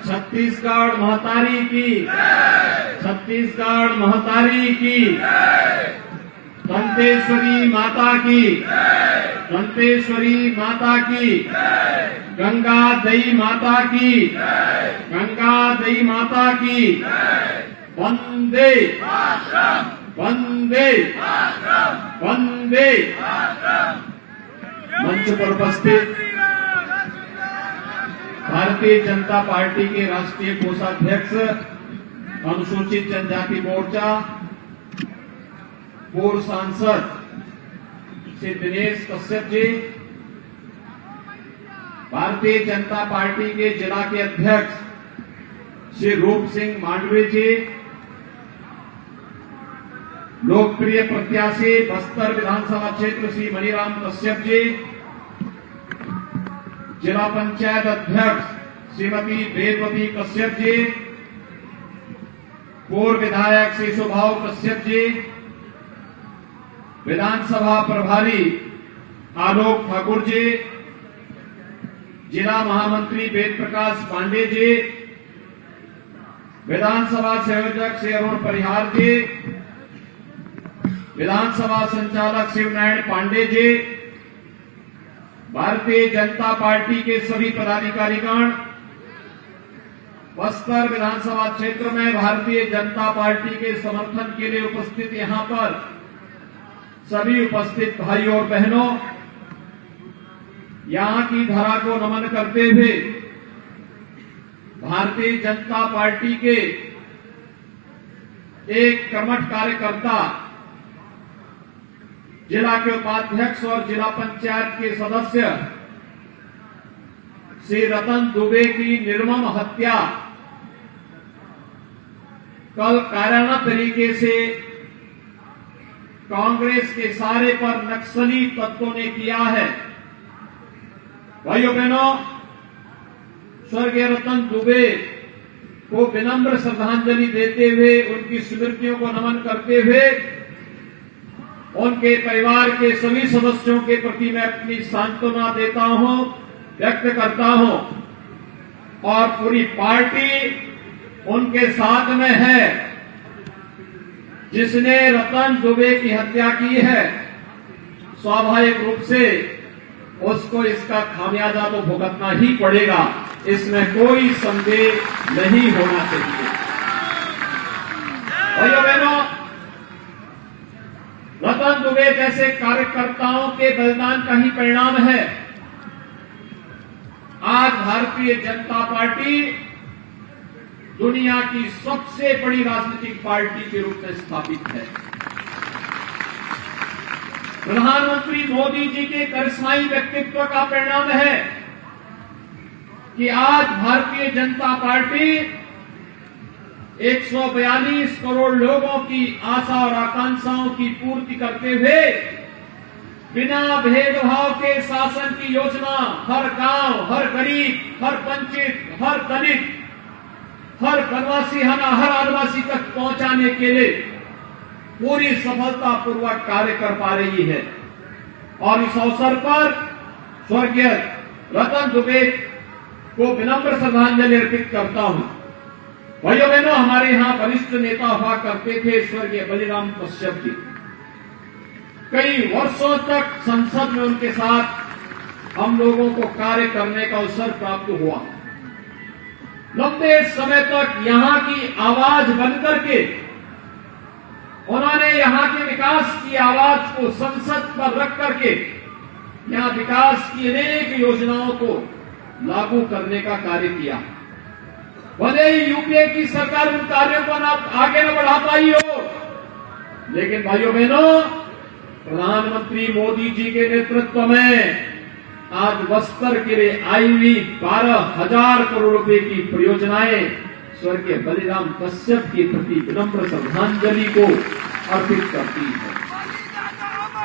छत्तीसगढ़ महतारी की, छत्तीसगढ़ महतारी की, दंतेश्वरी माता की, दंतेश्वरी माता की, गंगा दई माता की, गंगा दई माता की, वंदे वंदे वंदे। मंच पर उपस्थित भारतीय जनता पार्टी के राष्ट्रीय कोषाध्यक्ष अनुसूचित जनजाति मोर्चा पूर्व सांसद श्री दिनेश कश्यप जी, भारतीय जनता पार्टी के जिला के अध्यक्ष श्री रूप सिंह मांडवी जी, लोकप्रिय प्रत्याशी बस्तर विधानसभा क्षेत्र श्री मनीराम कश्यप जी, जिला पंचायत अध्यक्ष श्रीमती वेदवती कश्यप जी, पूर्व विधायक श्री सुभाव कश्यप जी, विधानसभा प्रभारी आलोक ठाकुर जी, जिला महामंत्री वेद प्रकाश पांडे जी, विधानसभा संयोजक श्री अरुण परिहार जी, विधानसभा संचालक शिवनारायण पांडे जी, भारतीय जनता पार्टी के सभी पदाधिकारीगण, बस्तर विधानसभा क्षेत्र में भारतीय जनता पार्टी के समर्थन के लिए उपस्थित यहां पर सभी उपस्थित भाइयों और बहनों, यहां की धरा को नमन करते हुए भारतीय जनता पार्टी के एक कर्मठ कार्यकर्ता, जिला के उपाध्यक्ष और जिला पंचायत के सदस्य श्री रतन दुबे की निर्मम हत्या कल कायराना तरीके से कांग्रेस के सारे पर नक्सली तत्वों ने किया है। भाइयों बहनों, स्वर्गीय रतन दुबे को विनम्र श्रद्धांजलि देते हुए, उनकी स्मृतियों को नमन करते हुए, उनके परिवार के सभी सदस्यों के प्रति मैं अपनी सांत्वना देता हूं, व्यक्त करता हूं और पूरी पार्टी उनके साथ में है। जिसने रतन दुबे की हत्या की है, स्वाभाविक रूप से उसको इसका खामियाजा तो भुगतना ही पड़ेगा, इसमें कोई संदेह नहीं होना चाहिए। भाइयों बहनों, रतन दुबे जैसे कार्यकर्ताओं के बलिदान का ही परिणाम है आज भारतीय जनता पार्टी दुनिया की सबसे बड़ी राजनीतिक पार्टी के रूप में स्थापित है। प्रधानमंत्री मोदी जी के करिश्माई व्यक्तित्व का परिणाम है कि आज भारतीय जनता पार्टी 142 करोड़ लोगों की आशा और आकांक्षाओं की पूर्ति करते हुए बिना भेदभाव के शासन की योजना हर गांव, हर गरीब, हर वंचित, हर दलित, हर वनवासी, हर आदिवासी तक पहुंचाने के लिए पूरी सफलतापूर्वक कार्य कर पा रही है। और इस अवसर पर स्वर्गीय रतन दुबे को विनम्र श्रद्धांजलि अर्पित करता हूं। भाइयों बहनों, हमारे यहां वरिष्ठ नेता हुआ करते थे स्वर्गीय बलिराम कश्यप जी। कई वर्षों तक संसद में उनके साथ हम लोगों को कार्य करने का अवसर प्राप्त हुआ। लंबे समय तक यहां की आवाज बनकर के उन्होंने यहां के विकास की आवाज को संसद पर रख करके यहां विकास की अनेक योजनाओं को लागू करने का कार्य किया। भले ही यूपीए की सरकार उन कार्यों को आगे न बढ़ा पाई हो, लेकिन भाइयों बहनों, प्रधानमंत्री मोदी जी के नेतृत्व में आज बस्तर के लिए आई हुई 12,000 करोड़ रुपए की परियोजनाएं स्वर्गीय बलिराम कश्यप के प्रति विनम्र श्रद्धांजलि को अर्पित करती है।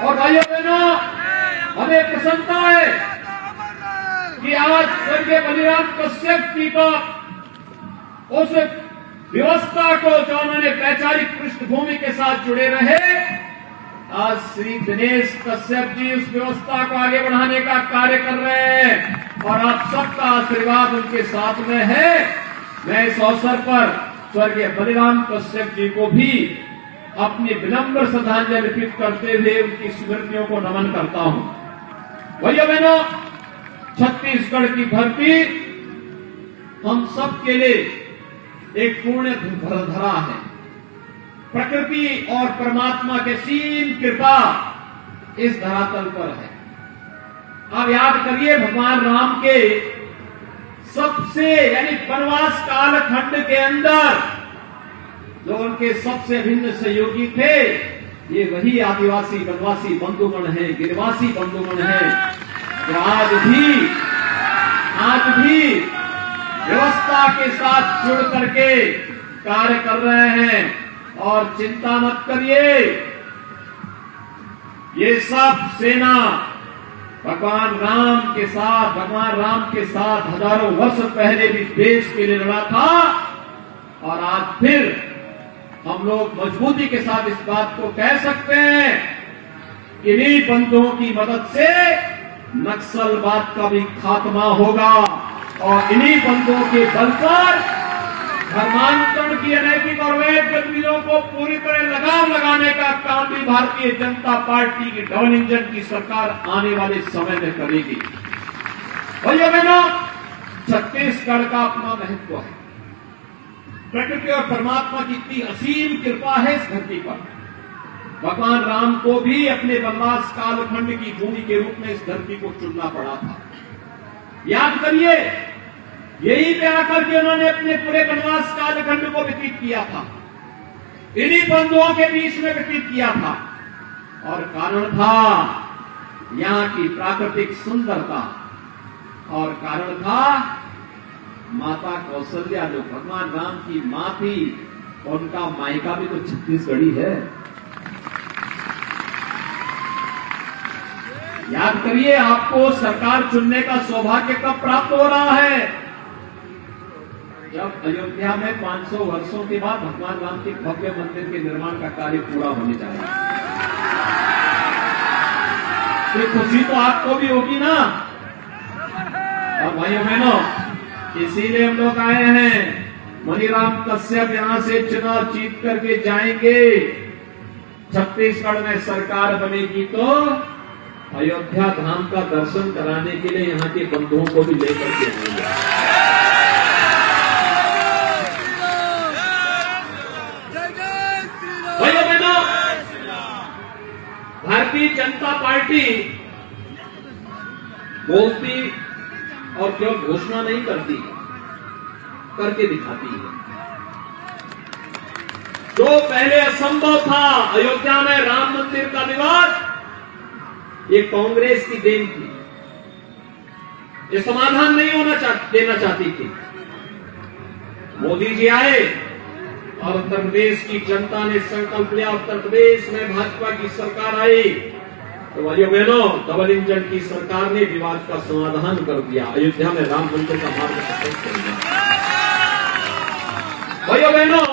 और भाइयों बहनों, हमें प्रसन्नता है कि आज स्वर्गीय बलिराम कश्यप जी को उस व्यवस्था को जो उन्होंने वैचारिक पृष्ठभूमि के साथ जुड़े रहे, आज श्री दिनेश कश्यप जी उस व्यवस्था को आगे बढ़ाने का कार्य कर रहे हैं और आप सबका आशीर्वाद उनके साथ में है। मैं इस अवसर पर स्वर्गीय बलिराम कश्यप जी को भी अपनी विनम्र श्रद्धांजलि अर्पित करते हुए उनकी स्मृतियों को नमन करता हूं। भाइयों बहनों, छत्तीसगढ़ की धरती हम सब के लिए एक पुण्य धरा है। प्रकृति और परमात्मा के सीम कृपा इस धरातल पर है। आप याद करिए, भगवान राम के सबसे यानी वनवास कालखंड के अंदर जो उनके सबसे भिन्न सहयोगी थे, ये वही आदिवासी वनवासी बंधुगण हैं, गिरवासी बंधुगण हैं, जो आज भी व्यवस्था के साथ जुड़ करके कार्य कर रहे हैं। और चिंता मत करिए, ये सब सेना भगवान राम के साथ हजारों वर्ष पहले भी देश के लिए लड़ा था। और आज फिर हम लोग मजबूती के साथ इस बात को कह सकते हैं कि इन्हीं बंधुओं की मदद से नक्सलवाद का भी खात्मा होगा और इन्हीं बंधुओं के बल पर धर्मांतरण की अनैतिक और वैध गतिविधियों को पूरी तरह लगाम लगाने का काम भी भारतीय जनता पार्टी की डबल इंजन की सरकार आने वाले समय में करेगी। भाइयों बहनों, छत्तीसगढ़ का अपना महत्व है। प्रकृति और परमात्मा की इतनी असीम कृपा है इस धरती पर। भगवान राम को भी अपने वनवास कालखंड की भूमि के रूप में इस धरती को चुनना पड़ा था। याद करिए, यहीं पे आकर के उन्होंने अपने पूरे वनवास कालखंड को व्यतीत किया था, इन्हीं बंधुओं के बीच में व्यतीत किया था। और कारण था यहाँ की प्राकृतिक सुंदरता, और कारण था माता कौशल्या जो भगवान राम की मां थी, उनका मायका भी तो छत्तीसगढ़ी है। याद करिए, आपको सरकार चुनने का सौभाग्य कब प्राप्त हो रहा है? जब अयोध्या में 500 वर्षों के बाद भगवान राम के भव्य मंदिर के निर्माण का कार्य पूरा होने जा रहा है। तो खुशी तो आपको भी होगी ना। और भाइयों बहनों, इसीलिए हम लोग आए हैं। मनीराम कश्यप यहां से चुनाव जीत करके जाएंगे। छत्तीसगढ़ में सरकार बनेगी तो अयोध्या धाम का दर्शन कराने के लिए यहाँ के बंधुओं को भी लेकर के आएंगे। भाइयों बहनों, भारतीय जनता पार्टी बोलती और केवल घोषणा नहीं करती, करके दिखाती है। जो पहले असंभव था, अयोध्या में राम मंदिर का विवाद, ये कांग्रेस की देन थी। ये समाधान नहीं देना चाहती थी। मोदी जी आए और उत्तर प्रदेश की जनता ने संकल्प लिया, उत्तर प्रदेश में भाजपा की सरकार आई तो भाइयों बहनों, डबल इंजन की सरकार ने विवाद का समाधान कर दिया। अयोध्या में राम मंदिर का मार्ग प्रशस्त कर दिया। भाइयों बहनों,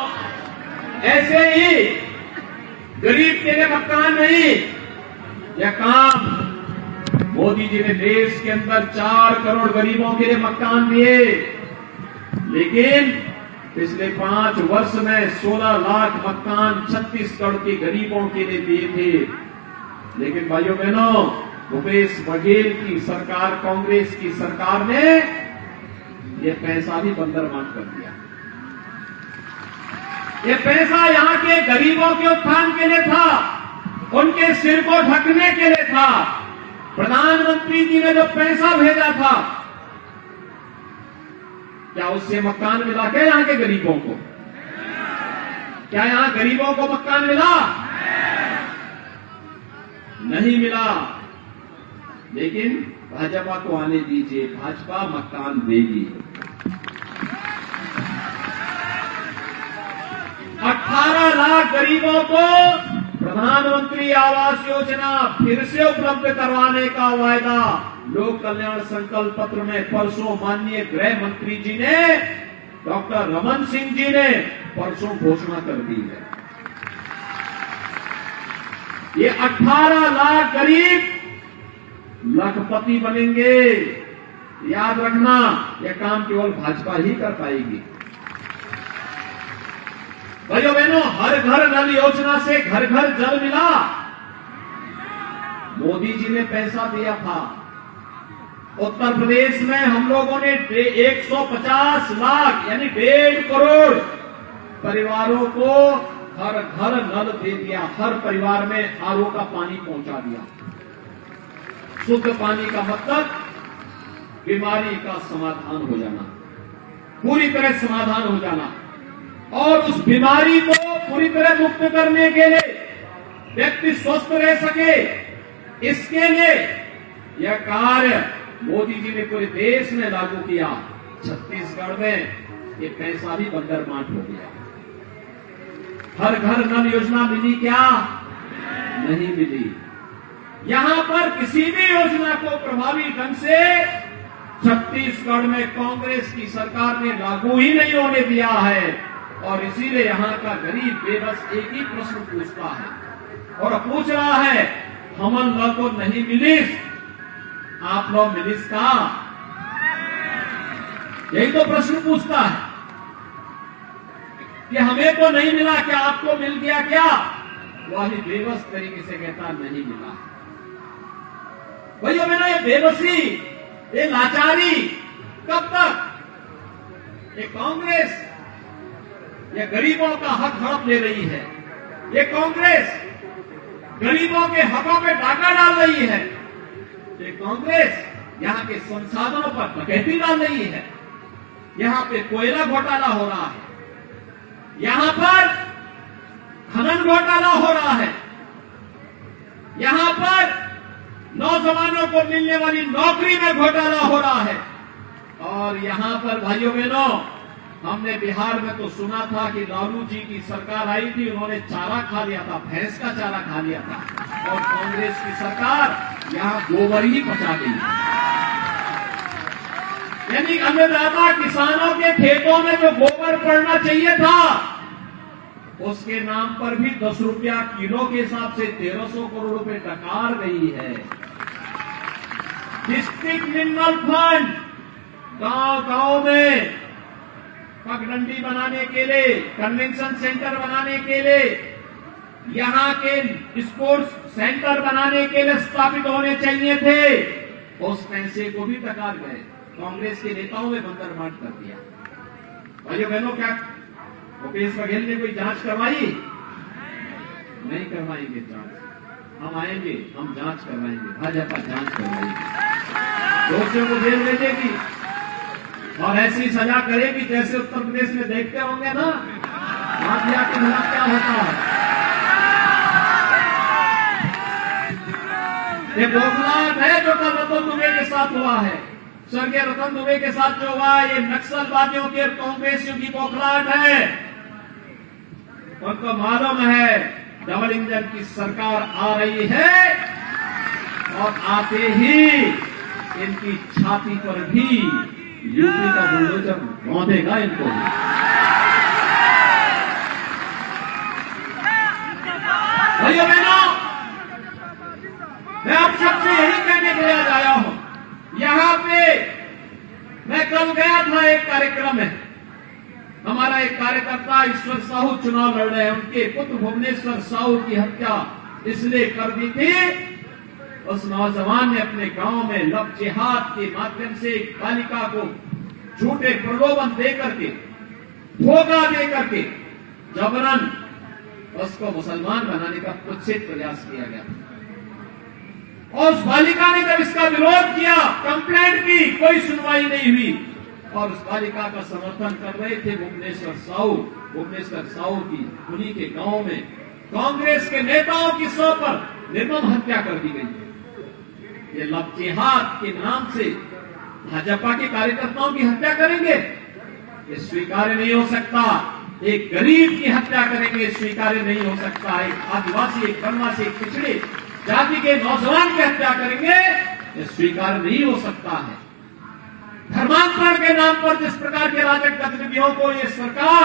ऐसे ही गरीब के लिए मकान नहीं, यह काम मोदी जी ने देश के अंदर 4 करोड़ गरीबों के लिए मकान दिए, लेकिन पिछले 5 वर्ष में 16 लाख मकान छत्तीसगढ़ के गरीबों के लिए दिए थे। लेकिन भाइयों बहनों, भूपेश बघेल की सरकार, कांग्रेस की सरकार ने यह पैसा भी बंदरबांट कर दिया। ये पैसा यहाँ के गरीबों के उत्थान के लिए था, उनके सिर को ढकने के लिए था। प्रधानमंत्री जी ने जो पैसा भेजा था, क्या उससे मकान मिला क्या यहाँ के गरीबों को? क्या यहाँ गरीबों को मकान मिला? नहीं मिला। लेकिन भाजपा को आने दीजिए, भाजपा मकान देगी। 18 लाख गरीबों को प्रधानमंत्री आवास योजना फिर से उपलब्ध करवाने का वायदा लोक कल्याण संकल्प पत्र में परसों माननीय गृह मंत्री जी ने, डॉक्टर रमन सिंह जी ने परसों घोषणा कर दी है। ये 18 लाख गरीब लखपति बनेंगे। याद रखना, यह काम केवल भाजपा ही कर पाएगी। भाइयों बहनों, हर घर नल योजना से घर घर जल मिला। मोदी जी ने पैसा दिया था। उत्तर प्रदेश में हम लोगों ने 150 लाख यानी 1.5 करोड़ परिवारों को हर घर नल दे दिया। हर परिवार में आरओ का पानी पहुंचा दिया। शुद्ध पानी का मतलब बीमारी का समाधान हो जाना, पूरी तरह समाधान हो जाना। और उस बीमारी को पूरी तरह मुक्त करने के लिए व्यक्ति स्वस्थ रह सके, इसके लिए यह कार्य मोदी जी ने पूरे देश में लागू किया। छत्तीसगढ़ में ये पैसा भी बंदरमांट हो गया। हर घर नल योजना मिली क्या? नहीं मिली। यहां पर किसी भी योजना को प्रभावी ढंग से छत्तीसगढ़ में कांग्रेस की सरकार ने लागू ही नहीं होने दिया है। और इसीलिए यहां का गरीब बेबस एक ही प्रश्न पूछता है और पूछ रहा है, हमन लोग को नहीं मिलिस, आप लोग मिलिस का? यही तो प्रश्न पूछता है कि हमें तो नहीं मिला, क्या आपको मिल गया क्या? वही बेबस तरीके से कहता नहीं मिला। भैया मैंने ये बेबसी, ये लाचारी कब तक? ये कांग्रेस ये गरीबों का हक हड़प ले रही है। ये कांग्रेस गरीबों के हकों पे डाका डाल रही है। ये कांग्रेस यहां के संसाधनों पर डकैती डाल रही है। यहां पे कोयला घोटाला हो रहा है, यहां पर खनन घोटाला हो रहा है, यहां पर नौजवानों को मिलने वाली नौकरी में घोटाला हो रहा है। और यहां पर भाइयों बहनों, हमने बिहार में तो सुना था कि लालू जी की सरकार आई थी, उन्होंने चारा खा लिया था, भैंस का चारा खा लिया था। और कांग्रेस की सरकार यहां गोबर ही पचा गई। यानी अन्नदाता किसानों के खेतों में जो गोबर पड़ना चाहिए था, उसके नाम पर भी 10 रुपया किलो के हिसाब से 1300 करोड़ रुपए डकार गई है। डिस्ट्रिक्ट मिनरल फंड गांव गांव में पगडंडी बनाने के लिए, कन्वेंशन सेंटर बनाने के लिए, यहां के स्पोर्ट्स सेंटर बनाने के लिए स्थापित होने चाहिए थे। उस पैसे को भी डकार गए। कांग्रेस के नेताओं ने बंदरमांट कर दिया। भाइयों बहनों, क्या भूपेश बघेल ने कोई जांच करवाई? नहीं करवाएंगे जांच। हम आएंगे, हम जांच करवाएंगे, भाजपा जांच करवाएंगे, दोषियों को जेल भेजेगी और ऐसी सजा करेगी जैसे उत्तर प्रदेश में देखते होंगे ना, माफिया के खिलाफ क्या होता है। ये बौखलाहट है जो कल रतन दुबे के साथ हुआ है, स्वर्गीय रतन दुबे के साथ जो हुआ, ये नक्सलवादियों के कांग्रेसियों की बौखलाहट है। उनको मालूम है डबल इंजन की सरकार आ रही है और आते ही इनकी छाती पर भी यूपी का बुलडोजर बांधेगा इनको। भैया बहनों, मैं आप सबसे यही कहने के लिए आज आया हूं। यहां पे मैं कल गया था एक कार्यक्रम में, हमारा एक कार्यकर्ता ईश्वर साहू चुनाव लड़ रहे हैं। उनके पुत्र भुवनेश्वर साहू की हत्या इसलिए कर दी थी, उस नौजवान ने अपने गांव में लव जिहाद के माध्यम से एक बालिका को झूठे प्रलोभन दे करके, धोखा दे करके जबरन उसको मुसलमान बनाने का कुत्सित प्रयास किया गया। और उस बालिका ने जब इसका विरोध किया, कंप्लेंट की, कोई सुनवाई नहीं हुई। और उस बालिका का समर्थन कर रहे थे भुवनेश्वर साहू की उन्हीं के गांव में कांग्रेस के नेताओं की सौ पर निर्मम हत्या कर दी गई। ये लव जिहाद के नाम से भाजपा के कार्यकर्ताओं की हत्या करेंगे, ये स्वीकार्य नहीं हो सकता। एक गरीब की हत्या करेंगे, स्वीकार्य नहीं हो सकता। एक आदिवासी, एक वनवासी, एक पिछड़े जाति के नौजवान की हत्या करेंगे, ये स्वीकार्य नहीं हो सकता है। धर्मांतरण के नाम पर जिस प्रकार के राजक गतिविधियों को ये सरकार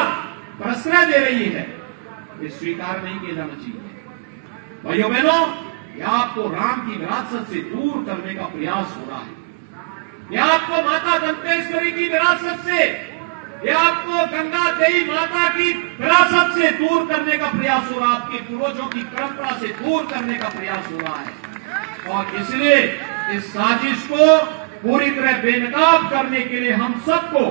प्रश्रय दे रही है, ये स्वीकार नहीं किया जाना चाहिए। भाइयों बहनों, यह आपको राम की विरासत से दूर करने का प्रयास हो रहा है। यह आपको माता दंतेश्वरी की विरासत से ये आपको गंगा देवी माता की विरासत से दूर करने का प्रयास हो रहा है, आपके पूर्वजों की परंपरा से दूर करने का प्रयास हो रहा है। और इसलिए इस साजिश को पूरी तरह बेनकाब करने के लिए हम सबको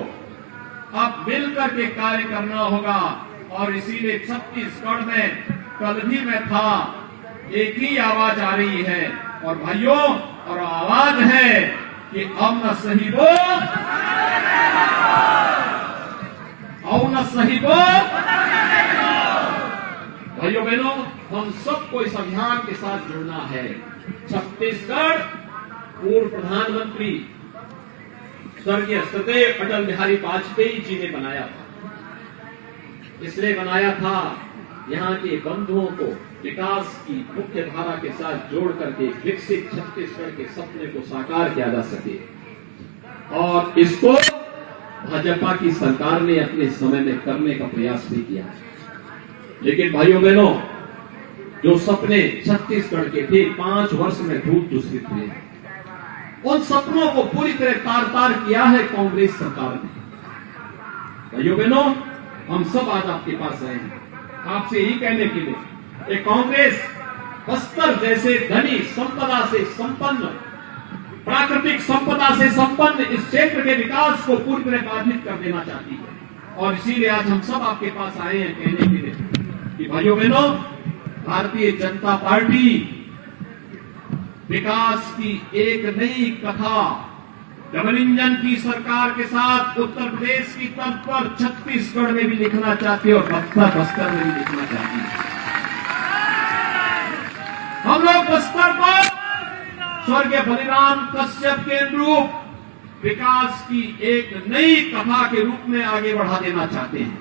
अब मिलकर के कार्य करना होगा। और इसीलिए छत्तीसगढ़ में कल भी मैं था, एक ही आवाज आ रही है और भाइयों, और आवाज है कि अब न सही वो और न सही वो। भाइयों बहनों, हम सबको इस अभियान के साथ जुड़ना है। छत्तीसगढ़ पूर्व प्रधानमंत्री स्वर्गीय सदैव अटल बिहारी वाजपेयी जी ने बनाया था। इसलिए बनाया था यहाँ के बंधुओं को विकास की मुख्य धारा के साथ जोड़ करके विकसित छत्तीसगढ़ के सपने को साकार किया जा सके। और इसको भाजपा की सरकार ने अपने समय में करने का प्रयास भी किया। लेकिन भाइयों बहनों, जो सपने छत्तीसगढ़ के थे 5 वर्ष में धूल दूषित हुए, उन सपनों को पूरी तरह तार-तार किया है कांग्रेस सरकार ने। भाइयों बहनों, हम सब आज आपके पास आए हैं आपसे यही कहने के लिए, एक कांग्रेस बस्तर जैसे धनी संपदा से संपन्न, प्राकृतिक संपदा से संपन्न इस क्षेत्र के विकास को पूरी तरह बाधित कर देना चाहती है। और इसीलिए आज हम सब आपके पास आए हैं कहने के लिए कि भाइयों बहनों, भारतीय जनता पार्टी विकास की एक नई कथा डबल इंजन की सरकार के साथ उत्तर प्रदेश की तर्ज पर छत्तीसगढ़ में भी लिखना चाहती है और बस्तर में भी लिखना चाहती है। हम लोग बस्तर को स्वर्गीय बलिराम कश्यप के अनुरूप विकास की एक नई कथा के रूप में आगे बढ़ा देना चाहते हैं।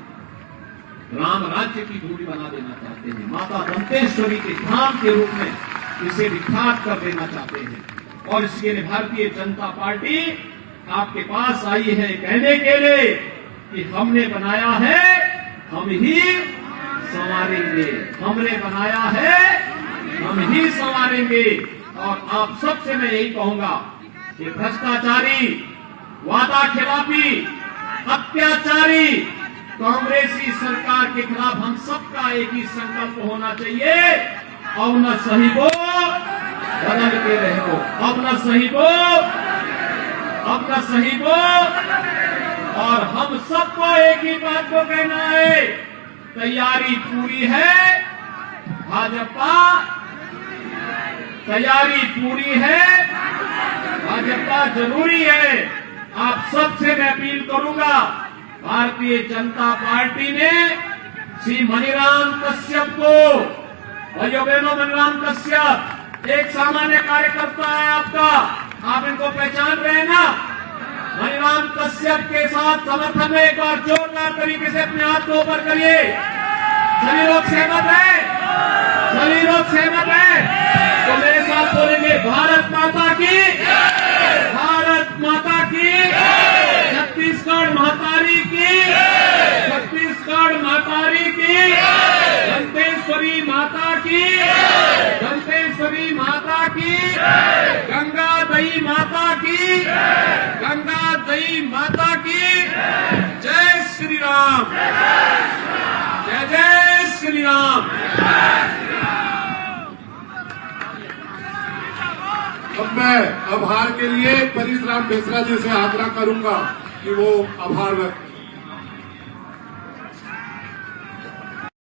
राम राज्य की धूरी बना देना चाहते हैं। माता दंतेश्वरी के धाम के रूप में इसे विख्यात कर देना चाहते हैं। और इसके लिए भारतीय जनता पार्टी आपके पास आई है कहने के लिए कि हमने बनाया है, हम ही संवारेंगे। हमने बनाया है, हम ही संवारेंगे। और आप सबसे मैं यही कहूंगा कि भ्रष्टाचारी, वादा खिलाफी, अत्याचारी कांग्रेसी सरकार के खिलाफ हम सबका एक ही संकल्प होना चाहिए। अब न सही वो बदल के रहो, अब न सही वो, अब न सही वो। और हम सबको एक ही बात को कहना है, तैयारी पूरी है भाजपा, तैयारी पूरी है, भाजपा जरूरी है। आप सबसे मैं अपील करूंगा, भारतीय जनता पार्टी ने श्री मणिराम कश्यप को, भाइयों बहनों, मणिराम कश्यप एक सामान्य कार्यकर्ता है आपका, आप इनको पहचान रहे हैं ना। मणिराम कश्यप के साथ समर्थन में एक बार जोरदार तरीके से अपने हाथ को ऊपर करिए। सभी लोग सहमत हैं? सभी लोग सहमत हैं? तो मेरे साथ बोलेंगे, भारत माता की, भारत माता की, छत्तीसगढ़ महतारी की, छत्तीसगढ़ महतारी की, दंतेश्वरी माता की, दंतेश्वरी माता की, गंगा दई माता की, गंगा दई माता की। जय श्री राम, जय जय श्री राम। अब मैं आभार के लिए परेश राम बेसरा जी से आग्रह करूंगा कि वो आभार व्यक्त